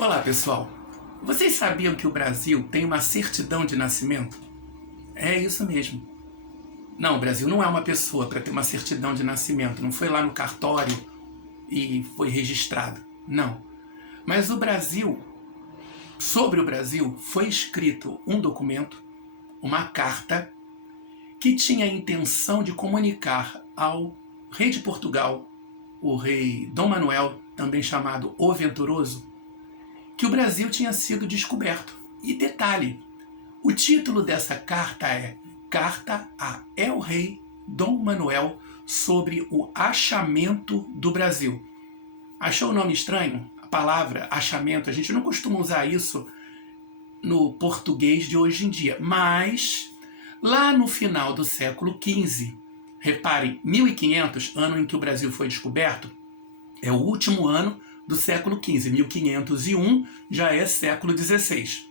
Olá, pessoal. Vocês sabiam que o Brasil tem uma certidão de nascimento? É isso mesmo. Não, o Brasil não é uma pessoa para ter uma certidão de nascimento. Não foi lá no cartório e foi registrado. Não. Mas sobre o Brasil, foi escrito um documento, uma carta, que tinha a intenção de comunicar ao rei de Portugal, o rei Dom Manuel, também chamado O Venturoso, que o Brasil tinha sido descoberto. E detalhe, o título dessa carta é Carta a El-Rei Dom Manuel sobre o achamento do Brasil. Achou o nome estranho? A palavra achamento, a gente não costuma usar isso no português de hoje em dia, mas lá no final do século XV, repare, 1500, ano em que o Brasil foi descoberto, é o último ano do século XV, 1501 já é século XVI.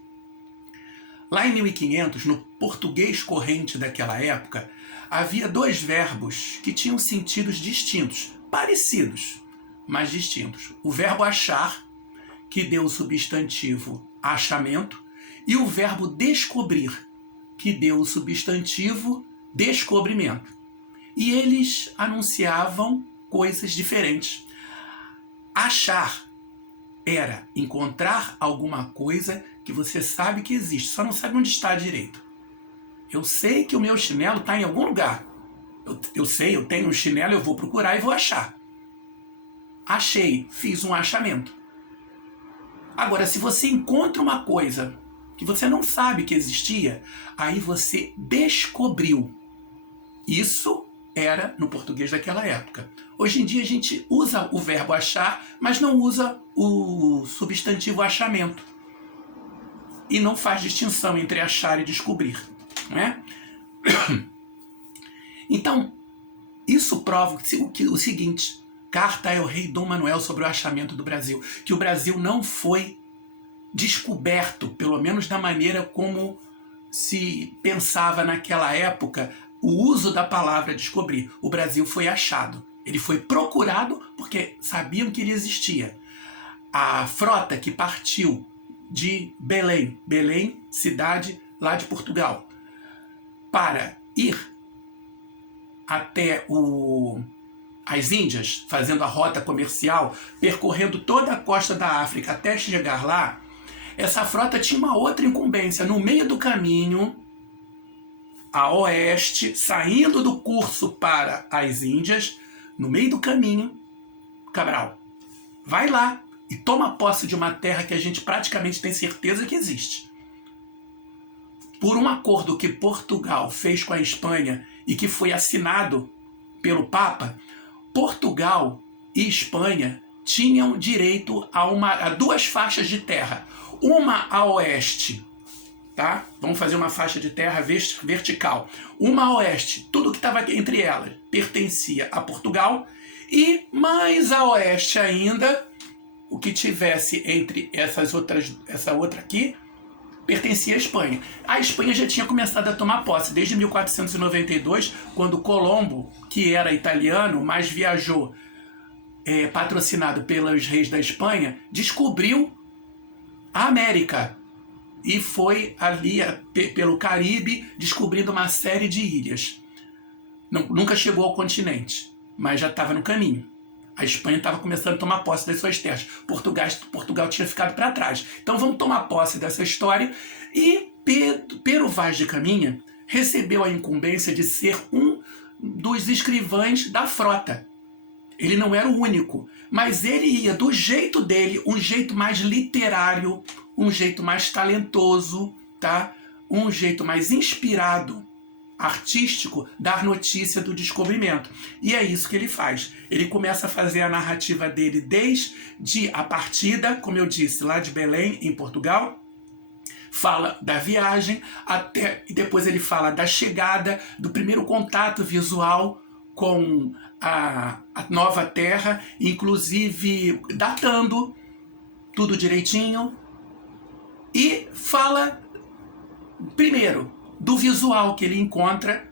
Lá em 1500, no português corrente daquela época, havia dois verbos que tinham sentidos distintos, parecidos, mas distintos. O verbo achar, que deu o substantivo achamento, e o verbo descobrir, que deu o substantivo descobrimento. E eles anunciavam coisas diferentes. Achar era encontrar alguma coisa que você sabe que existe, só não sabe onde está direito. Eu sei que o meu chinelo está em algum lugar. Eu sei, eu tenho um chinelo, eu vou procurar e vou achar. Achei, fiz um achamento. Agora, se você encontra uma coisa que você não sabe que existia, aí você descobriu. Isso era no português daquela época. Hoje em dia a gente usa o verbo achar, mas não usa o substantivo achamento. E não faz distinção entre achar e descobrir. Não é? Então, isso prova o seguinte: Carta ao rei Dom Manuel sobre o achamento do Brasil. Que o Brasil não foi descoberto, pelo menos da maneira como se pensava naquela época, o uso da palavra descobrir. O Brasil foi achado. Ele foi procurado porque sabiam que ele existia. A frota que partiu de Belém, cidade lá de Portugal, para ir até as Índias, fazendo a rota comercial, percorrendo toda a costa da África até chegar lá, essa frota tinha uma outra incumbência. No meio do caminho, a oeste, saindo do curso para as Índias, no meio do caminho, Cabral, vai lá e toma posse de uma terra que a gente praticamente tem certeza que existe. Por um acordo que Portugal fez com a Espanha e que foi assinado pelo Papa, Portugal e Espanha tinham direito a duas faixas de terra. Uma a oeste, tá? Vamos fazer uma faixa de terra vertical. Uma a oeste, tudo que estava entre elas pertencia a Portugal, e mais a oeste ainda, o que tivesse entre essa outra aqui, pertencia à Espanha. A Espanha já tinha começado a tomar posse desde 1492, quando Colombo, que era italiano, mas viajou patrocinado pelos reis da Espanha, descobriu a América e foi ali pelo Caribe descobrindo uma série de ilhas. Nunca chegou ao continente, mas já estava no caminho. A Espanha estava começando a tomar posse das suas terras. Portugal tinha ficado para trás. Então vamos tomar posse dessa história. E Pero Vaz de Caminha recebeu a incumbência de ser um dos escrivães da frota. Ele não era o único, mas ele ia do jeito dele, um jeito mais literário, um jeito mais talentoso, tá? Um jeito mais inspirado, artístico, dar notícia do descobrimento. E é isso que ele faz. Ele começa a fazer a narrativa dele desde a partida, como eu disse, lá de Belém, em Portugal, fala da viagem, e depois ele fala da chegada, do primeiro contato visual com a nova terra, inclusive datando tudo direitinho, e fala primeiro do visual que ele encontra,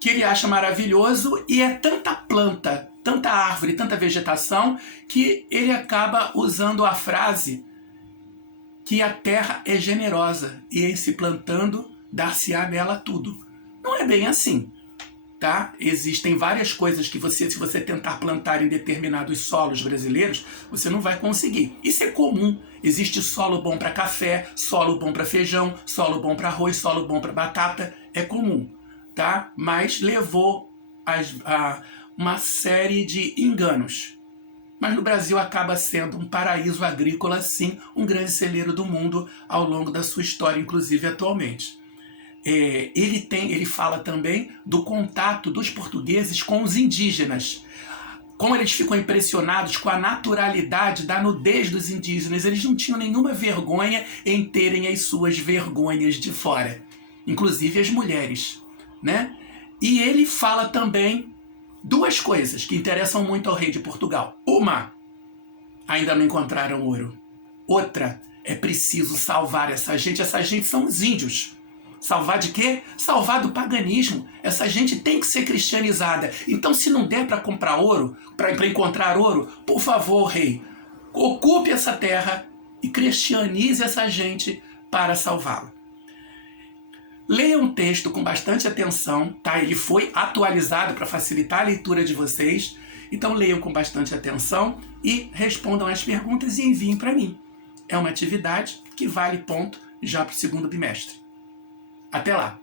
que ele acha maravilhoso, e é tanta planta, tanta árvore, tanta vegetação, que ele acaba usando a frase que a terra é generosa e em se plantando dar-se-á nela tudo. Não é bem assim, tá? Existem várias coisas que se você tentar plantar em determinados solos brasileiros, você não vai conseguir. Isso é comum. Existe solo bom para café, solo bom para feijão, solo bom para arroz, solo bom para batata. É comum, tá? Mas levou a uma série de enganos. Mas no Brasil acaba sendo um paraíso agrícola, sim, um grande celeiro do mundo ao longo da sua história, inclusive atualmente. Ele fala também do contato dos portugueses com os indígenas. Como eles ficam impressionados com a naturalidade da nudez dos indígenas. Eles não tinham nenhuma vergonha em terem as suas vergonhas de fora. Inclusive as mulheres, né? E ele fala também duas coisas que interessam muito ao rei de Portugal. Uma, ainda não encontraram ouro. Outra, é preciso salvar essa gente. Essa gente são os índios. Salvar de quê? Salvar do paganismo. Essa gente tem que ser cristianizada. Então, se não der para comprar ouro, para encontrar ouro, por favor, rei, ocupe essa terra e cristianize essa gente para salvá-la. Leiam o texto com bastante atenção, tá? Ele foi atualizado para facilitar a leitura de vocês. Então, leiam com bastante atenção e respondam as perguntas e enviem para mim. É uma atividade que vale ponto já para o segundo bimestre. Até lá!